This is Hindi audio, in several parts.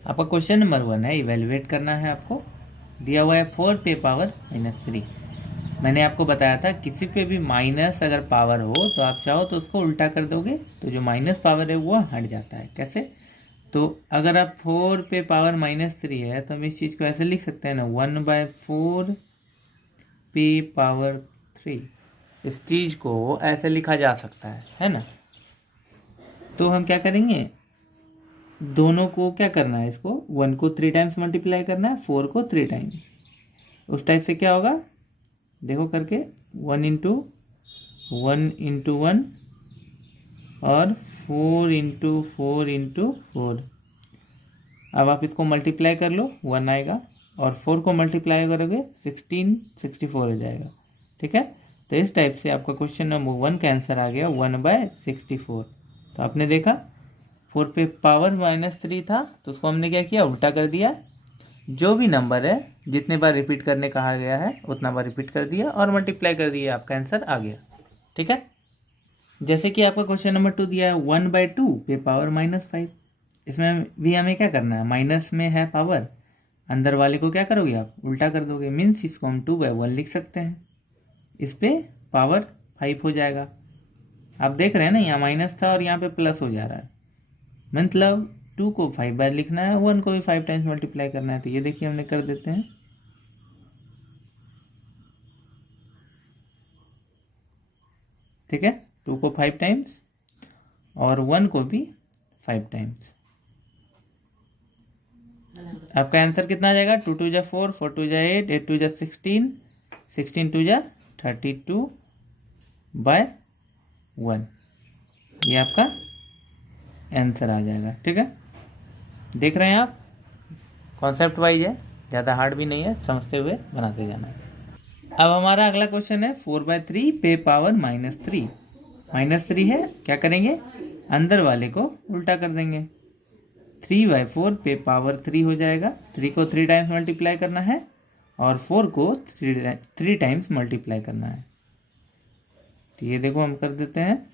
आपका क्वेश्चन नंबर 1 है, इवेलुएट करना है आपको। दिया हुआ है 4 पे पावर -3। मैंने आपको बताया था किसी पे भी माइनस अगर पावर हो तो आप चाहो तो उसको उल्टा कर दोगे तो जो माइनस पावर है वो हट जाता है। कैसे? तो अगर आप 4 पे पावर -3 है तो हम इस चीज़ को ऐसे लिख सकते हैं ना, 1/4 पे पावर 3। इस चीज़ को ऐसे लिखा जा सकता है ना। तो हम क्या करेंगे, दोनों को क्या करना है, इसको 1 को 3 टाइम्स मल्टीप्लाई करना है, 4 को 3 टाइम्स। उस टाइप से क्या होगा देखो करके, 1 × 1 और 4 × 4 × 4। अब आप इसको मल्टीप्लाई कर लो, 1 आएगा, और 4 को मल्टीप्लाई करोगे 16 64 हो जाएगा। ठीक है, तो इस टाइप से आपका क्वेश्चन नंबर 1 का आंसर आ गया 1/64। तो आपने देखा 4 पे पावर -3 था तो उसको हमने क्या किया, उल्टा कर दिया। जो भी नंबर है जितने बार रिपीट करने कहा गया है उतना बार रिपीट कर दिया और मल्टीप्लाई कर दिया, आपका आंसर आ गया। ठीक है, जैसे कि आपका क्वेश्चन नंबर 2 दिया है 1/2 पे पावर -5। इसमें भी हमें क्या करना है, माइनस में है पावर, अंदर वाले को क्या करोगे आप, उल्टा कर दोगे। मीन्स इसको हम 2/1 लिख सकते हैं, इस पे पावर 5 हो जाएगा। आप देख रहे हैं ना, यहाँ माइनस था और यहाँ पे प्लस हो जा रहा है, मतलब 2 को 5 बार लिखना है, 1 को भी 5 टाइम्स मल्टीप्लाई करना है। तो ये देखिए हमने कर देते हैं। ठीक है, 2 को 5 टाइम्स और 1 को भी 5 टाइम्स। आपका आंसर कितना आ जाएगा, 2 2 जा 4, 4 2 जा 8, 8 2 जा 16, 16 2 जा 32/1। ये आपका आंसर आ जाएगा। ठीक है, देख रहे हैं आप, कॉन्सेप्ट वाइज है, ज़्यादा हार्ड भी नहीं है, समझते हुए बनाते जाना है। अब हमारा अगला क्वेश्चन है 4/3 पे पावर -3। -3 है, क्या करेंगे, अंदर वाले को उल्टा कर देंगे। 3/4 पे पावर 3 हो जाएगा। 3 को 3 टाइम्स मल्टीप्लाई करना है और 4 को 3 टाइम्स मल्टीप्लाई करना है। तो ये देखो हम कर देते हैं।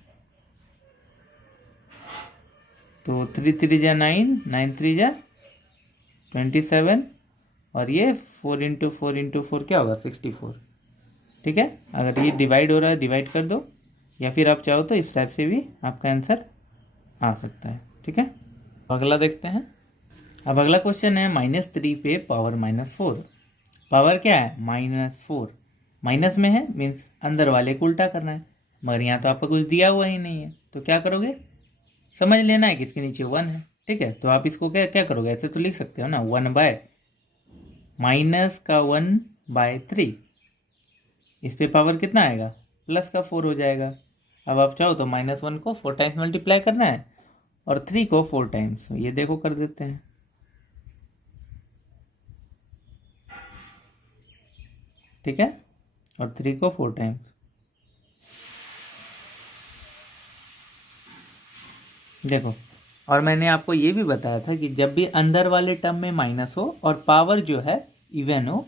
तो 3 3 जा 9, 9 3 जा 27, और ये 4 × 4 × 4 क्या होगा, 64। ठीक है, अगर ये डिवाइड हो रहा है डिवाइड कर दो, या फिर आप चाहो तो इस टाइप से भी आपका आंसर आ सकता है। ठीक है, अगला देखते हैं। अब अगला क्वेश्चन है -3 पे पावर -4। पावर क्या है, -4, माइनस में है, मीन्स अंदर वाले को उल्टा करना है, मगर यहाँ तो आपको कुछ दिया हुआ ही नहीं है। तो क्या करोगे, समझ लेना है कि इसके नीचे 1 है। ठीक है, तो आप इसको क्या क्या करोगे, ऐसे तो लिख सकते हो ना, 1/-1/3। इस पे पावर कितना आएगा, +4 हो जाएगा। अब आप चाहो तो -1 को 4 टाइम्स मल्टीप्लाई करना है और 3 को 4 टाइम्स, ये देखो कर देते हैं। ठीक है, और 3 को 4 टाइम्स। देखो, और मैंने आपको ये भी बताया था कि जब भी अंदर वाले टर्म में माइनस हो और पावर जो है इवन हो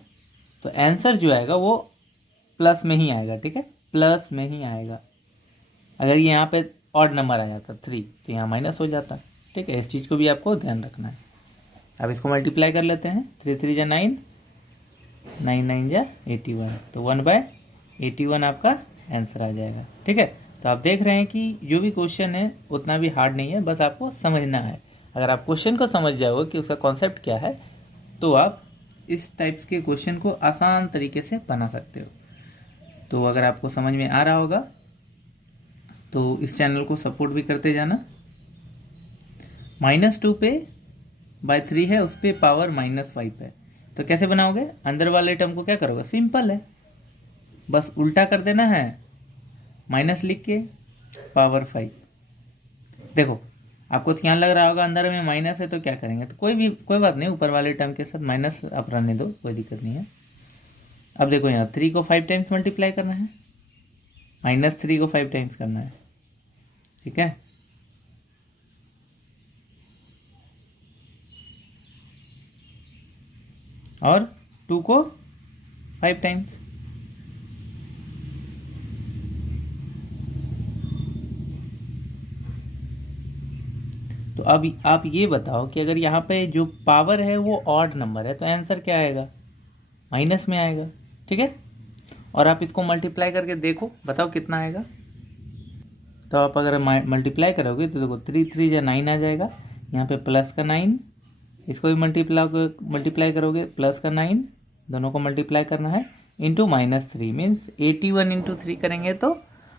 तो आंसर जो आएगा वो प्लस में ही आएगा। ठीक है, प्लस में ही आएगा। अगर ये यहाँ पे ऑड नंबर आ जाता 3 तो यहाँ माइनस हो जाता। ठीक है, इस चीज़ को भी आपको ध्यान रखना है। अब इसको मल्टीप्लाई कर लेते हैं। 3 3 जा 9, 9 9 जा 81, तो 1/81 आपका आंसर आ जाएगा। ठीक है, तो आप देख रहे हैं कि जो भी क्वेश्चन है उतना भी हार्ड नहीं है, बस आपको समझना है। अगर आप क्वेश्चन को समझ जाओगे कि उसका कॉन्सेप्ट क्या है तो आप इस टाइप्स के क्वेश्चन को आसान तरीके से बना सकते हो। तो अगर आपको समझ में आ रहा होगा तो इस चैनल को सपोर्ट भी करते जाना। -2 पे /3 है, उस पर पावर -5 है, तो कैसे बनाओगे, अंदर वाले टर्म को क्या करोगे, सिंपल है, बस उल्टा कर देना है, माइनस लिख के पावर 5। देखो, आपको ध्यान लग रहा होगा अंदर में माइनस है तो क्या करेंगे, तो कोई बात नहीं, ऊपर वाले टर्म के साथ माइनस आप रहने दो, कोई दिक्कत नहीं है। अब देखो यहाँ 3 को 5 टाइम्स मल्टीप्लाई करना है, -3 को 5 टाइम्स करना है। ठीक है, और 2 को 5 टाइम्स। तो अब आप ये बताओ कि अगर यहाँ पे जो पावर है वो ऑड नंबर है तो आंसर क्या आएगा, माइनस में आएगा। ठीक है, और आप इसको मल्टीप्लाई करके देखो, बताओ कितना आएगा। तो आप अगर मल्टीप्लाई करोगे तो देखो 3 3 या 9 आ जाएगा, यहाँ पे प्लस का 9, इसको भी मल्टीप्लाई करोगे प्लस का 9, दोनों को मल्टीप्लाई करना है, इंटू -3 मीन्स 81 इंटू 3 करेंगे तो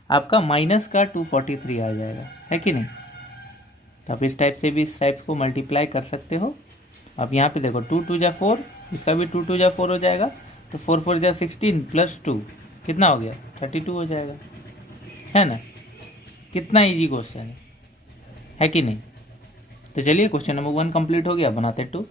आपका माइनस का 243 आ जाएगा, है कि नहीं। तो आप इस टाइप से भी इस टाइप को मल्टीप्लाई कर सकते हो। अब यहाँ पे देखो 2 2 जा 4, इसका भी 2 2 जा 4 हो जाएगा, तो 4 4 जा 16 प्लस 2 कितना हो गया, 32 हो जाएगा, है ना। कितना इजी क्वेश्चन है कि नहीं। तो चलिए क्वेश्चन नंबर 1 कंप्लीट हो गया, बनाते 2।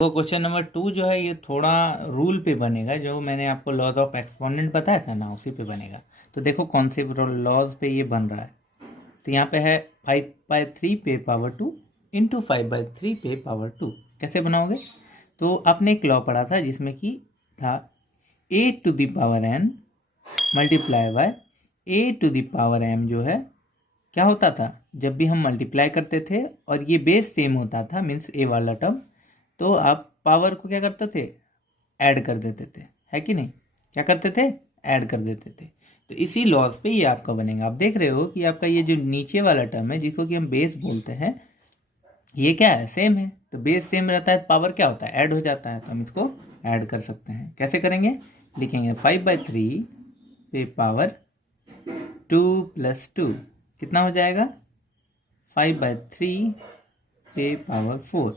तो क्वेश्चन नंबर 2 जो है ये थोड़ा रूल पे बनेगा, जो मैंने आपको लॉज ऑफ एक्सपोनेंट बताया था ना उसी पे बनेगा। तो देखो कौन से लॉज पे ये बन रहा है। तो यहाँ पे है 5/3 पे पावर 2 इंटू 5/3 पे पावर 2। कैसे बनाओगे, तो आपने एक लॉ पढ़ा था जिसमें कि था a to the power n multiply by a to the power m, जो है क्या होता था, जब भी हम मल्टीप्लाई करते थे और ये बेस सेम होता था मीन्स a वाला टर्म, तो आप पावर को क्या करते थे, ऐड कर देते थे, है कि नहीं। क्या करते थे, ऐड कर देते थे। तो इसी लॉज पे ये आपका बनेगा। आप देख रहे हो कि आपका ये जो नीचे वाला टर्म है जिसको कि हम बेस बोलते हैं, ये क्या है, सेम है। तो बेस सेम रहता है, पावर क्या होता है, ऐड हो जाता है। तो हम इसको ऐड कर सकते हैं। कैसे करेंगे, लिखेंगे 5/3 पे पावर 2 + 2 कितना हो जाएगा, 5/3 पे पावर 4।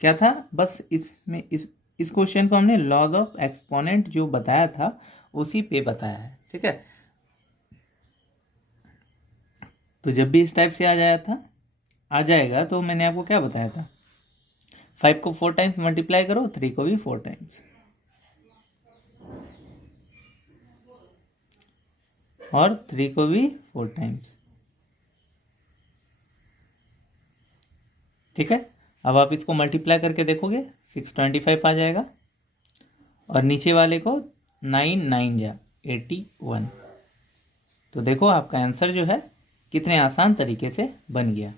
क्या था, बस इसमें इस क्वेश्चन को हमने लॉज ऑफ एक्सपोनेंट जो बताया था उसी पे बताया है। ठीक है, तो जब भी इस टाइप से आ जाएगा तो मैंने आपको क्या बताया था, 5 को 4 टाइम्स मल्टीप्लाई करो, 3 को भी 4 टाइम्स, और 3 को भी 4 टाइम्स। ठीक है, अब आप इसको मल्टीप्लाई करके देखोगे 625 आ जाएगा, और नीचे वाले को 9 9 जा 81। तो देखो आपका आंसर जो है कितने आसान तरीके से बन गया।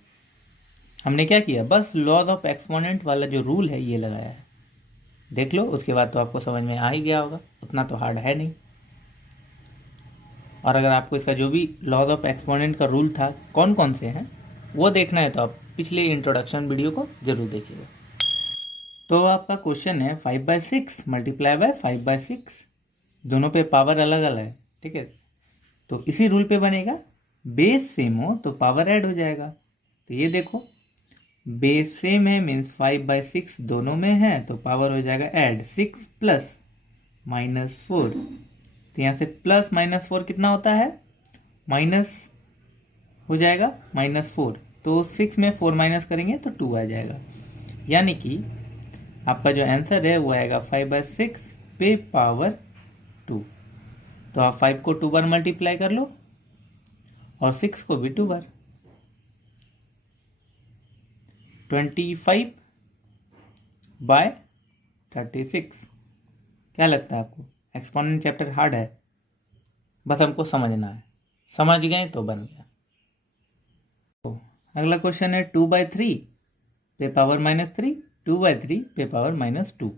हमने क्या किया, बस लॉज ऑफ एक्सपोनेंट वाला जो रूल है ये लगाया है। देख लो, उसके बाद तो आपको समझ में आ ही गया होगा, उतना तो हार्ड है नहीं। और अगर आपको इसका जो भी लॉज ऑफ एक्सपोनेंट का रूल था कौन कौन से हैं वो देखना है तो आप पिछले इंट्रोडक्शन वीडियो को जरूर देखिएगा। तो आपका क्वेश्चन है 5/6 मल्टीप्लाई बाय 5/6, दोनों पे पावर अलग अलग है। ठीक है, तो इसी रूल पे बनेगा, बेस सेम हो तो पावर ऐड हो जाएगा। तो ये देखो बेस सेम है मीन्स 5/6 दोनों में है तो पावर हो जाएगा ऐड, 6 प्लस -4। तो यहाँ से प्लस -4 कितना होता है, माइनस हो जाएगा -4। तो 6 में 4 माइनस करेंगे तो 2 आ जाएगा। यानी कि आपका जो आंसर है वो आएगा 5/6 पे पावर 2। तो आप 5 को 2 बार मल्टीप्लाई कर लो और 6 को भी 2 बार, 25/36। क्या लगता है आपको, एक्सपोनेंट चैप्टर हार्ड है, बस हमको समझना है, समझ गए तो बन गया। तो अगला क्वेश्चन है 2/3 पे पावर -3, 2/3 पे पावर -2।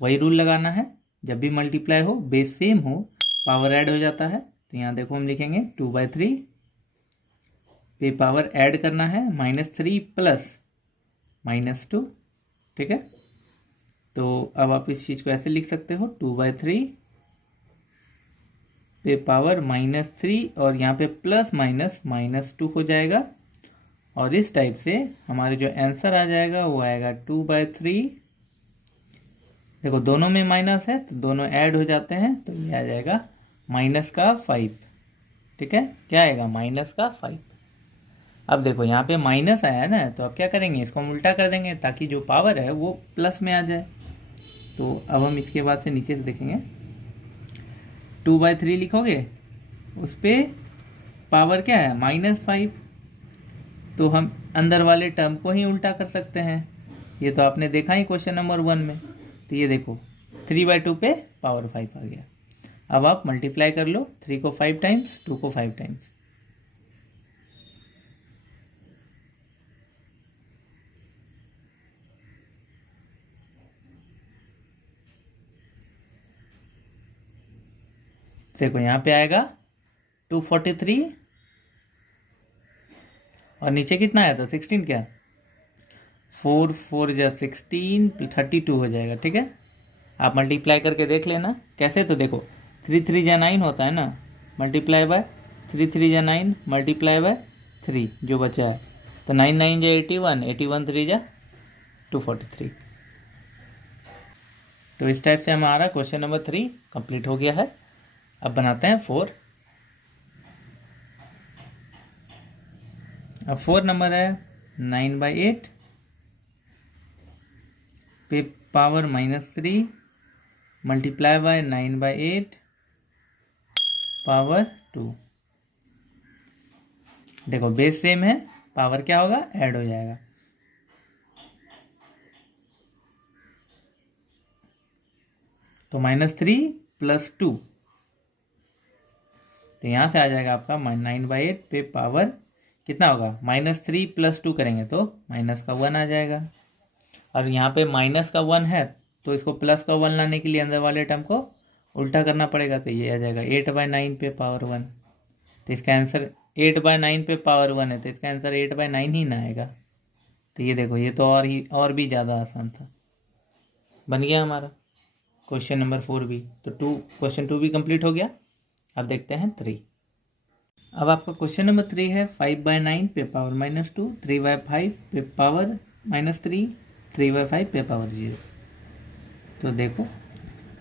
वही रूल लगाना है, जब भी मल्टीप्लाई हो बेस सेम हो पावर ऐड हो जाता है। तो यहाँ देखो हम लिखेंगे 2/3 पे पावर ऐड करना है -3 प्लस -2। ठीक है, तो अब आप इस चीज़ को ऐसे लिख सकते हो 2/3 पे पावर -3 और यहाँ पे प्लस माइनस -2 हो जाएगा। और इस टाइप से हमारे जो आंसर आ जाएगा वो आएगा 2/3। देखो दोनों में माइनस है तो दोनों ऐड हो जाते हैं, तो ये आ जाएगा -5। ठीक है, क्या आएगा, -5। अब देखो यहाँ पे माइनस आया ना, तो अब क्या करेंगे, इसको हम उल्टा कर देंगे ताकि जो पावर है वो प्लस में आ जाए। तो अब हम इसके बाद से नीचे से देखेंगे 2/3 लिखोगे, उस पर पावर क्या है -5, तो हम अंदर वाले टर्म को ही उल्टा कर सकते हैं। ये तो आपने देखा ही क्वेश्चन नंबर 1 में। तो ये देखो 3/2 पे पावर 5 आ गया। अब आप मल्टीप्लाई कर लो, 3 को 5 टाइम्स, 2 को 5 टाइम्स। देखो यहाँ पे आएगा 243 और नीचे कितना आया था 16, क्या 4 4 जा 16 32 हो जाएगा। ठीक है, आप मल्टीप्लाई करके देख लेना कैसे। तो देखो 3 3 जा 9 होता है ना, मल्टीप्लाई बाय 3 3 जा 9 मल्टीप्लाई बाय 3 जो बचा है, तो 9 9 जा 81, 81 3 जा 243। तो इस टाइप से हमारा क्वेश्चन नंबर 3 कंप्लीट हो गया है। अब बनाते हैं 4। अब 4 नंबर है 9/8 पे पावर -3 मल्टीप्लाई बाय 9/8 पावर 2। देखो बेस सेम है, पावर क्या होगा, ऐड हो जाएगा। तो -3 + 2, तो यहाँ से आ जाएगा आपका 9/8 पे पावर कितना होगा, -3 + 2 करेंगे तो -1 आ जाएगा। और यहाँ पे -1 है तो इसको +1 लाने के लिए अंदर वाले टर्म को उल्टा करना पड़ेगा, तो ये आ जाएगा 8/9 पे पावर 1। तो इसका आंसर 8/9 पे पावर 1 है, तो इसका आंसर 8/9 ही ना आएगा। तो ये देखो ये तो और भी ज़्यादा आसान था। बन गया हमारा क्वेश्चन नंबर 4 भी। तो क्वेश्चन 2 भी कंप्लीट हो गया। अब देखते हैं 3। अब आपका क्वेश्चन नंबर 3 है 5/9 पे पावर -2, 3/5 पे पावर -3, 3/5 पे पावर 0। तो देखो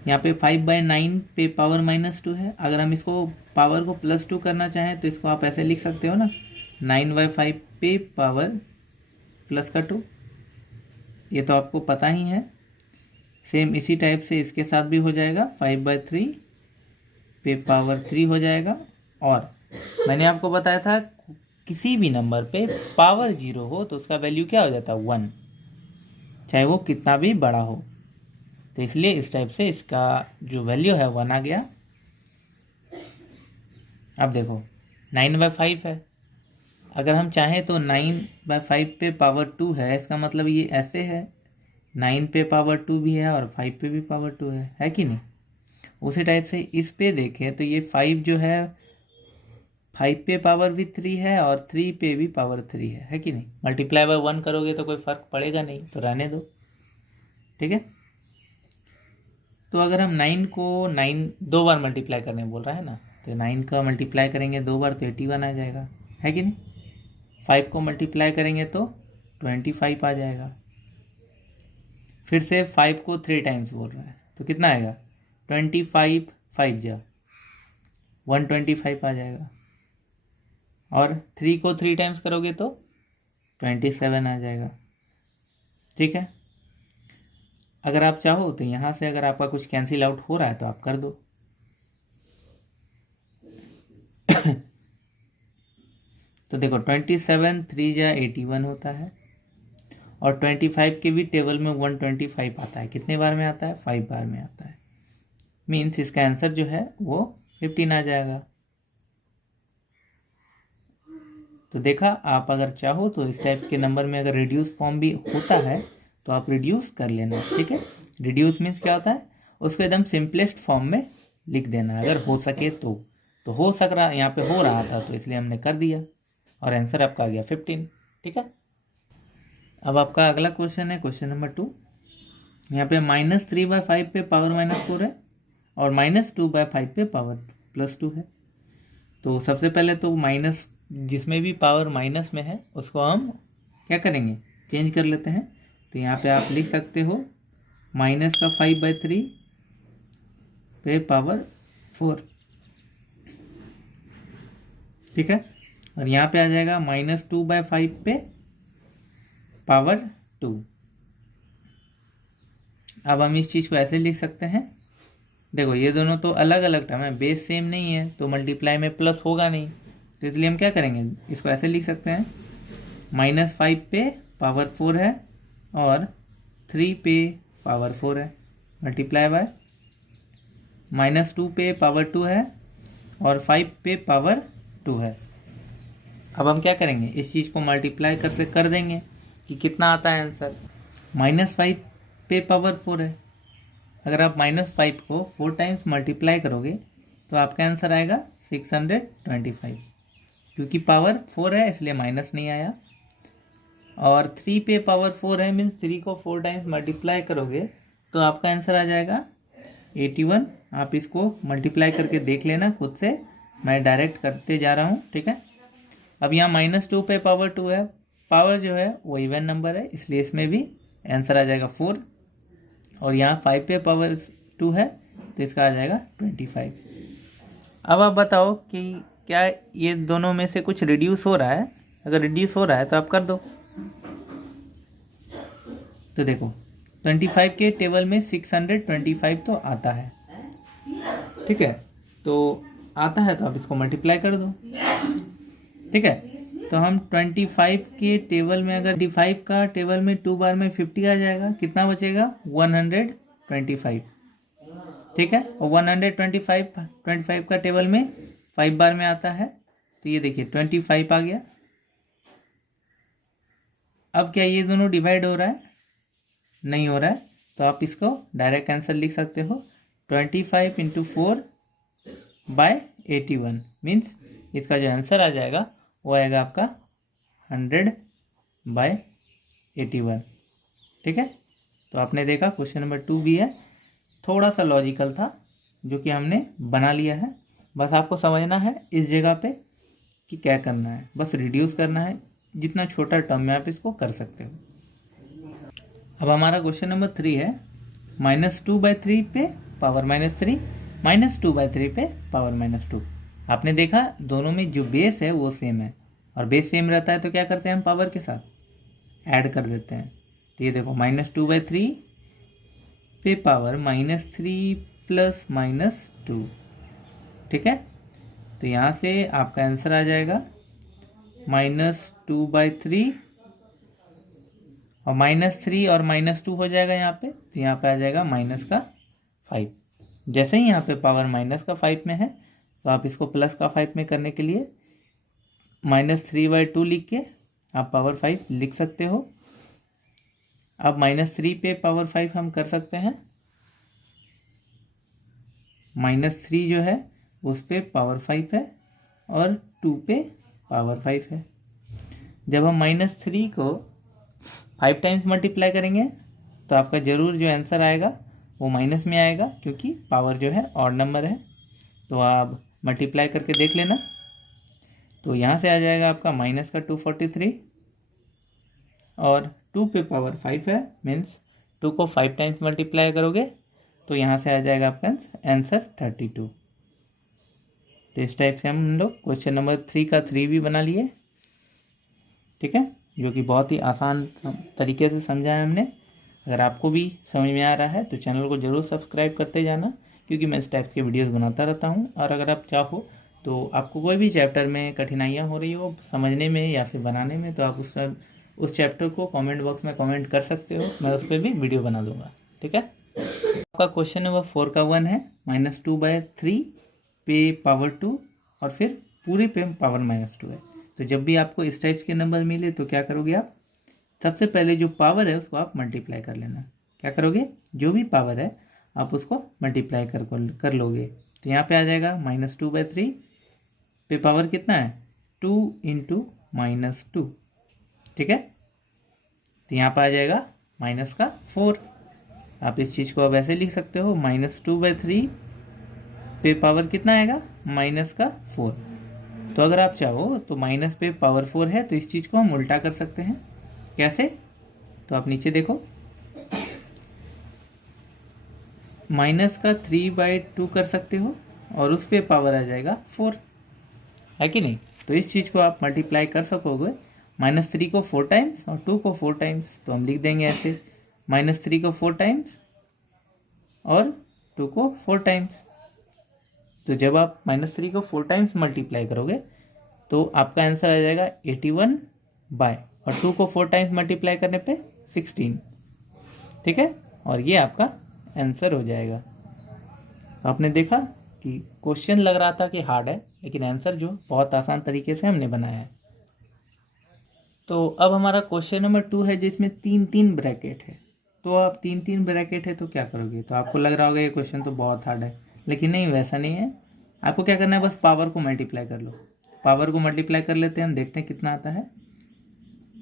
यहाँ पे 5/9 पे पावर -2 है। अगर हम इसको पावर को +2 करना चाहें तो इसको आप ऐसे लिख सकते हो ना, 9/5 पे पावर +2। ये तो आपको पता ही है। सेम इसी टाइप से इसके साथ भी हो जाएगा, 5/3 पे पावर 3 हो जाएगा। और मैंने आपको बताया था किसी भी नंबर पे पावर 0 हो तो उसका वैल्यू क्या हो जाता है, 1, चाहे वो कितना भी बड़ा हो। तो इसलिए इस टाइप से इसका जो वैल्यू है 1 आ गया। अब देखो 9/5 है, अगर हम चाहें तो 9/5 पे पावर 2 है, इसका मतलब ये ऐसे है, 9 पे पावर 2 भी है और 5 पे भी पावर 2 है कि नहीं। उसी टाइप से इस पे देखें तो ये 5 जो है 5 पे पावर भी 3 है और 3 पे भी पावर 3 है कि नहीं। मल्टीप्लाई बाय 1 करोगे तो कोई फ़र्क पड़ेगा नहीं, तो रहने दो। ठीक है, तो अगर हम 9 को 9 2 बार मल्टीप्लाई करने बोल रहा है ना, तो 9 का मल्टीप्लाई करेंगे 2 बार तो 81 आ जाएगा, है कि नहीं। 5 को मल्टीप्लाई करेंगे तो 25 आ जाएगा। फिर से 5 को 3 टाइम्स बोल रहा है तो कितना आएगा, 25 5 जा 125 आ जाएगा। और 3 को 3 टाइम्स करोगे तो 27 आ जाएगा। ठीक है, अगर आप चाहो तो यहाँ से अगर आपका कुछ कैंसिल आउट हो रहा है तो आप कर दो। तो देखो 27 3 जा 81 होता है और 25 के भी टेबल में 125 आता है। कितने बार में आता है, 5 बार में आता है। मीन्स इसका आंसर जो है वो 15 आ जाएगा। तो देखा, आप अगर चाहो तो इस टाइप के नंबर में अगर रिड्यूस फॉर्म भी होता है तो आप रिड्यूस कर लेना। ठीक है, रिड्यूस मीन्स क्या होता है, उसको एकदम सिंपलेस्ट फॉर्म में लिख देना अगर हो सके तो हो सक रहा, यहाँ पे हो रहा था तो इसलिए हमने कर दिया और आंसर आपका आ गया 15। ठीक है, अब आपका अगला क्वेश्चन है क्वेश्चन नंबर 2। यहाँ पे -3/5 पे पावर -4 है और -2/5 पे पावर +2 है। तो सबसे पहले तो माइनस, जिसमें भी पावर माइनस में है उसको हम क्या करेंगे, चेंज कर लेते हैं। तो यहाँ पे आप लिख सकते हो -5/3 पे पावर 4। ठीक है, और यहाँ पे आ जाएगा -2/5 पे पावर 2। अब हम इस चीज़ को ऐसे लिख सकते हैं, देखो ये दोनों तो अलग अलग टर्म है, बेस सेम नहीं है तो मल्टीप्लाई में प्लस होगा नहीं, तो इसलिए हम क्या करेंगे, इसको ऐसे लिख सकते हैं -5 पे पावर 4 है और 3 पे पावर 4 है, मल्टीप्लाई बाय -2 पे पावर 2 है और 5 पे पावर 2 है। अब हम क्या करेंगे, इस चीज़ को मल्टीप्लाई कर देंगे कि कितना आता है आंसर, -5 पे पावर 4 है। अगर आप -5 को 4 टाइम्स मल्टीप्लाई करोगे तो आपका आंसर आएगा 625, क्योंकि पावर 4 है इसलिए माइनस नहीं आया। और 3 पे पावर 4 है मीन्स 3 को 4 टाइम्स मल्टीप्लाई करोगे तो आपका आंसर आ जाएगा 81। आप इसको मल्टीप्लाई करके देख लेना खुद से, मैं डायरेक्ट करते जा रहा हूँ, ठीक है। अब यहाँ -2 पे पावर 2 है, पावर जो है वो इवन नंबर है इसलिए इसमें भी आंसर आ जाएगा 4। और यहाँ 5 पे पावर 2 है तो इसका आ जाएगा 25। अब आप बताओ कि क्या ये दोनों में से कुछ रिड्यूस हो रहा है? अगर रिड्यूस हो रहा है तो आप कर दो। तो देखो 25 के टेबल में 625 तो आता है, ठीक है, तो आता है तो आप इसको मल्टीप्लाई कर दो, ठीक है। तो हम 25 के टेबल में, अगर 25 का टेबल में 2 बार में 50 आ जाएगा, कितना बचेगा? 125, ठीक है। और 125 का टेबल में 5 बार में आता है तो ये देखिए 25 आ गया। अब क्या ये दोनों डिवाइड हो रहा है? नहीं हो रहा है, तो आप इसको डायरेक्ट आंसर लिख सकते हो 25 × 4/81 मीन्स इसका जो आंसर आ जाएगा वो आएगा आपका 100/81, ठीक है। तो आपने देखा क्वेश्चन नंबर 2 भी है, थोड़ा सा लॉजिकल था जो कि हमने बना लिया है। बस आपको समझना है इस जगह पे कि क्या करना है, बस रिड्यूस करना है, जितना छोटा टर्म में आप इसको कर सकते हो। अब हमारा क्वेश्चन नंबर 3 है -2/3 पे पावर -3, -2/3 पे पावर -2। आपने देखा दोनों में जो बेस है वो सेम है, और बेस सेम रहता है तो क्या करते हैं हम पावर के साथ ऐड कर देते हैं। तो ये देखो -2/3 पे पावर -3 + -2, ठीक है। तो यहाँ से आपका आंसर आ जाएगा -2/3 और -3 और -2 हो जाएगा यहाँ पे, तो यहाँ पे आ जाएगा -5। जैसे ही यहाँ पे पावर -5 में है तो आप इसको +5 में करने के लिए -3/2 लिख के आप पावर 5 लिख सकते हो। अब -3 पे पावर 5 हम कर सकते हैं, -3 जो है उस पे पावर 5 है और 2 पे पावर 5 है। जब हम -3 को 5 टाइम्स मल्टीप्लाई करेंगे तो आपका ज़रूर जो आंसर आएगा वो माइनस में आएगा, क्योंकि पावर जो है ऑड नंबर है। तो आप मल्टीप्लाई करके देख लेना, तो यहाँ से आ जाएगा आपका -243 और 2 पे पावर 5 है मीन्स 2 को 5 टाइम्स मल्टीप्लाई करोगे तो यहाँ से आ जाएगा आपका आंसर 32। तो इस टाइप से हम लोग क्वेश्चन नंबर 3 का 3 भी बना लिए, ठीक है, जो कि बहुत ही आसान तरीके से समझा है हमने। अगर आपको भी समझ में आ रहा है तो चैनल को ज़रूर सब्सक्राइब करते जाना, क्योंकि मैं इस टाइप के वीडियोस बनाता रहता हूँ। और अगर आप चाहो तो आपको कोई भी चैप्टर में कठिनाइयाँ हो रही हो समझने में या फिर बनाने में, तो आप उस चैप्टर को कमेंट बॉक्स में कमेंट कर सकते हो, मैं उस पर भी वीडियो बना दूँगा, ठीक है। आपका क्वेश्चन नंबर 4 का 1 है -2/3 पे पावर 2 और फिर पूरे पे पावर -2 है। तो जब भी आपको इस टाइप्स के नंबर मिले तो क्या करोगे आप? सबसे पहले जो पावर है उसको आप मल्टीप्लाई कर लेना। क्या करोगे? जो भी पावर है आप उसको मल्टीप्लाई कर लोगे। तो यहाँ पे आ जाएगा -2/3 पे पावर कितना है? 2 × -2, ठीक है। तो यहाँ पर आ जाएगा -4। आप इस चीज़ को अब ऐसे लिख सकते हो -2/3 पे पावर कितना आएगा? -4। तो अगर आप चाहो तो माइनस पे पावर 4 है तो इस चीज़ को हम उल्टा कर सकते हैं। कैसे? तो आप नीचे देखो, -3/2 कर सकते हो और उस पे पावर आ जाएगा 4, है कि नहीं? तो इस चीज़ को आप मल्टीप्लाई कर सकोगे, -3 को 4 टाइम्स और 2 को 4 टाइम्स। तो हम लिख देंगे ऐसे, -3 को 4 टाइम्स और 2 को 4 टाइम्स। तो जब आप -3 को 4 टाइम्स मल्टीप्लाई करोगे तो आपका आंसर आ जाएगा 81 और 2 को 4 टाइम्स मल्टीप्लाई करने पे 16, ठीक है। और ये आपका आंसर हो जाएगा। तो आपने देखा कि क्वेश्चन लग रहा था कि हार्ड है, लेकिन आंसर जो बहुत आसान तरीके से हमने बनाया है। तो अब हमारा क्वेश्चन नंबर 2 है जिसमें 3-3 ब्रैकेट है। तो आप 3-3 ब्रैकेट है तो क्या करोगे? तो आपको लग रहा होगा ये क्वेश्चन तो बहुत हार्ड है, लेकिन नहीं, वैसा नहीं है। आपको क्या करना है, बस पावर को मल्टीप्लाई कर लो। पावर को मल्टीप्लाई कर लेते हैं, हम देखते हैं कितना आता है।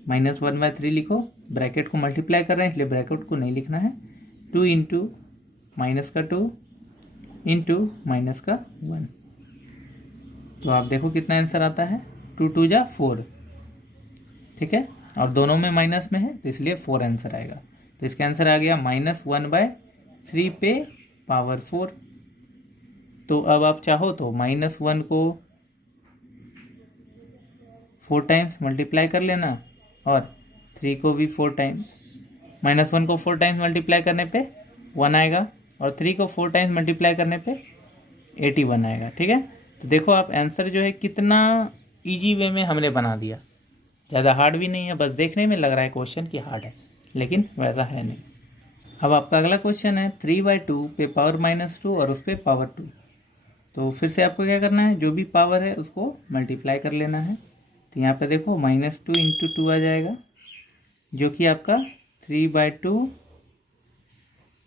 -1/3 लिखो, ब्रैकेट को मल्टीप्लाई कर रहे हैं इसलिए ब्रैकेट को नहीं लिखना है। 2 इंटू -2 इंटू -1। तो आप देखो कितना आंसर आता है, 2 2 जा 4, ठीक है, और दोनों में माइनस में है तो इसलिए 4 आंसर आएगा। तो इसका आंसर आ गया -1/3 पे पावर 4। तो अब आप चाहो तो -1 को 4 टाइम्स मल्टीप्लाई कर लेना और 3 को भी 4 टाइम्स। -1 को 4 टाइम्स मल्टीप्लाई करने पे 1 आएगा और 3 को 4 टाइम्स मल्टीप्लाई करने पे 81 आएगा, ठीक है। तो देखो आप आंसर जो है कितना इजी वे में हमने बना दिया, ज़्यादा हार्ड भी नहीं है, बस देखने में लग रहा है क्वेश्चन कि हार्ड है लेकिन वैसा है नहीं। अब आपका अगला क्वेश्चन है 3/2 पे पावर -2 और उस पर पावर 2। तो फिर से आपको क्या करना है, जो भी पावर है उसको मल्टीप्लाई कर लेना है। तो यहाँ पे देखो -2 इंटू 2 आ जाएगा जो कि आपका 3/2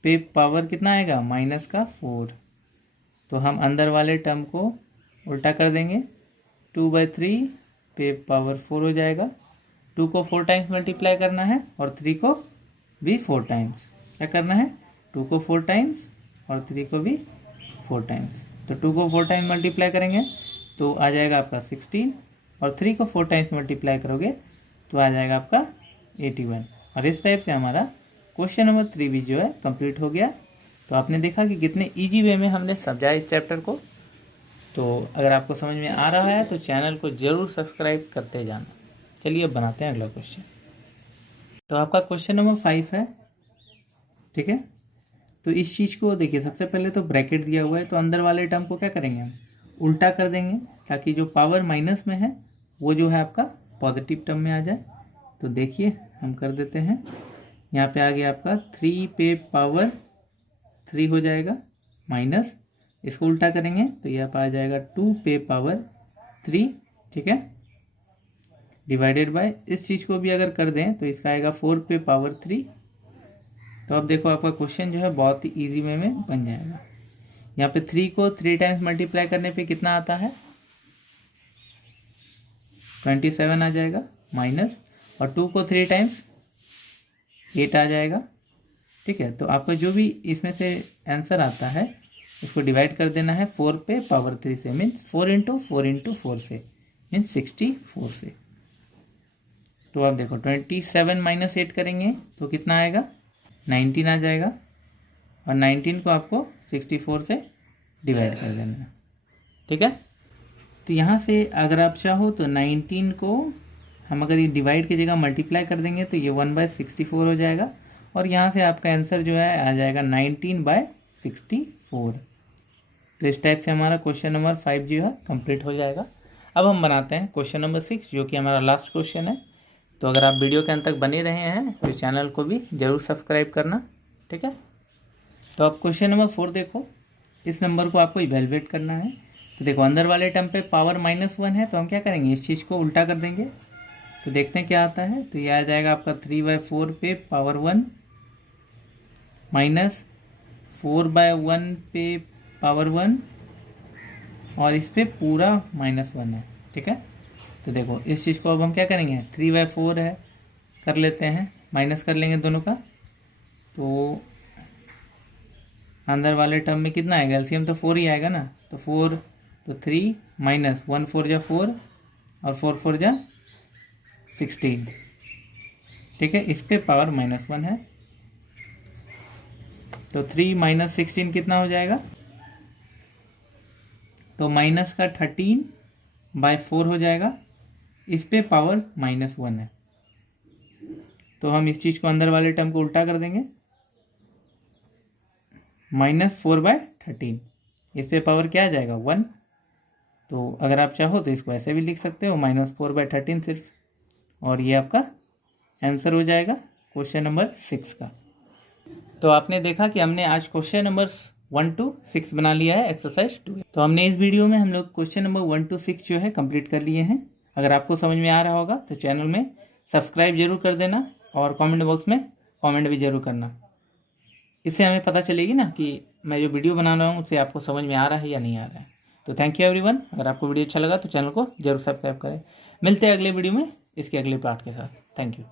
पे पावर कितना आएगा, -4। तो हम अंदर वाले टर्म को उल्टा कर देंगे, 2/3 पे पावर 4 हो जाएगा। 2 को 4 टाइम्स मल्टीप्लाई करना है और 3 को भी 4 टाइम्स। क्या करना है, 2 को 4 टाइम्स और 3 को भी 4 टाइम्स। तो 2 को 4 टाइम्स मल्टीप्लाई करेंगे तो आ जाएगा आपका 16 और 3 को 4 टाइम्स मल्टीप्लाई करोगे तो आ जाएगा आपका 81। और इस टाइप से हमारा क्वेश्चन नंबर 3 भी जो है कंप्लीट हो गया। तो आपने देखा कि कितने इजी वे में हमने समझाया इस चैप्टर को। तो अगर आपको समझ में आ रहा है तो चैनल को ज़रूर सब्सक्राइब करते जाना। चलिए अब बनाते हैं अगला क्वेश्चन। तो आपका क्वेश्चन नंबर 5 है, ठीक है। तो इस चीज़ को देखिए, सबसे पहले तो ब्रैकेट दिया हुआ है तो अंदर वाले टर्म को क्या करेंगे, हम उल्टा कर देंगे ताकि जो पावर माइनस में है वो जो है आपका पॉजिटिव टर्म में आ जाए। तो देखिए हम कर देते हैं, यहाँ पे आ गया आपका 3 पे पावर 3 हो जाएगा माइनस, इसको उल्टा करेंगे तो यहाँ पर आ जाएगा 2 पे पावर 3, ठीक है, डिवाइडेड बाय, इस चीज़ को भी अगर कर दें तो इसका आएगा 4 पे पावर 3। तो अब देखो आपका क्वेश्चन जो है बहुत ही ईजी वे में बन जाएगा। यहाँ पे 3 को 3 टाइम्स मल्टीप्लाई करने पे कितना आता है, 27 आ जाएगा माइनस, और 2 को 3 टाइम्स 8 आ जाएगा, ठीक है। तो आपका जो भी इसमें से आंसर आता है उसको डिवाइड कर देना है 4 पे पावर 3 से, मीन्स 4 इंटू 4 इंटू 4 से, मीन्स 64 से। तो आप देखो 27 माइनस 8 करेंगे तो कितना आएगा, 19 आ जाएगा, और 19 को आपको 64 से डिवाइड कर देना है, ठीक है। तो यहाँ से अगर आप चाहो तो 19 को हम अगर ये डिवाइड की जगह मल्टीप्लाई कर देंगे तो ये 1/64 हो जाएगा, और यहाँ से आपका आंसर जो है आ जाएगा 19/64। तो इस टाइप से हमारा क्वेश्चन नंबर 5 जो है कंप्लीट हो जाएगा। अब हम बनाते हैं क्वेश्चन नंबर 6 जो कि हमारा लास्ट क्वेश्चन है। तो अगर आप वीडियो के अंत तक बने रहे हैं तो चैनल को भी ज़रूर सब्सक्राइब करना, ठीक है। तो आप क्वेश्चन नंबर 4 देखो, इस नंबर को आपको इवेलुएट करना है। तो देखो अंदर वाले टर्म पे पावर -1 है तो हम क्या करेंगे, इस चीज़ को उल्टा कर देंगे। तो देखते हैं क्या आता है। तो ये आ जाएगा आपका 3/4 पे पावर 1 माइनस 4/1 पे पावर 1, और इस पे पूरा -1 है, ठीक है। तो देखो इस चीज़ को अब हम क्या करेंगे, 3/4 है कर लेते हैं, माइनस कर लेंगे दोनों का। तो अंदर वाले टर्म में कितना आएगा, एलसीएम तो 4 ही आएगा ना। तो 4 तो 3 माइनस 1 4 जा 4 और 4 4 जा 16, ठीक है। इस पे पावर -1 है तो 3 माइनस 16 कितना हो जाएगा, तो माइनस का 13/4 हो जाएगा। इस पे पावर -1 है तो हम इस चीज़ को अंदर वाले टर्म को उल्टा कर देंगे, -4/13, इस पे पावर क्या आ जाएगा 1। तो अगर आप चाहो तो इसको ऐसे भी लिख सकते हो -4/13 सिर्फ, और ये आपका आंसर हो जाएगा क्वेश्चन नंबर 6 का। तो आपने देखा कि हमने आज क्वेश्चन नंबर 1 to 6 बना लिया है एक्सरसाइज 2। तो हमने इस वीडियो में हम लोग क्वेश्चन नंबर 1 to 6 जो है कंप्लीट कर लिए हैं। अगर आपको समझ में आ रहा होगा तो चैनल में सब्सक्राइब जरूर कर देना और कमेंट बॉक्स में कमेंट भी जरूर करना। इससे हमें पता चलेगी ना कि मैं जो वीडियो बना रहा हूँ उससे आपको समझ में आ रहा है या नहीं आ रहा है। तो थैंक यू एवरीवन। अगर आपको वीडियो अच्छा लगा तो चैनल को जरूर सब्सक्राइब करें। मिलते हैं अगले वीडियो में इसके अगले पार्ट के साथ। Thank you.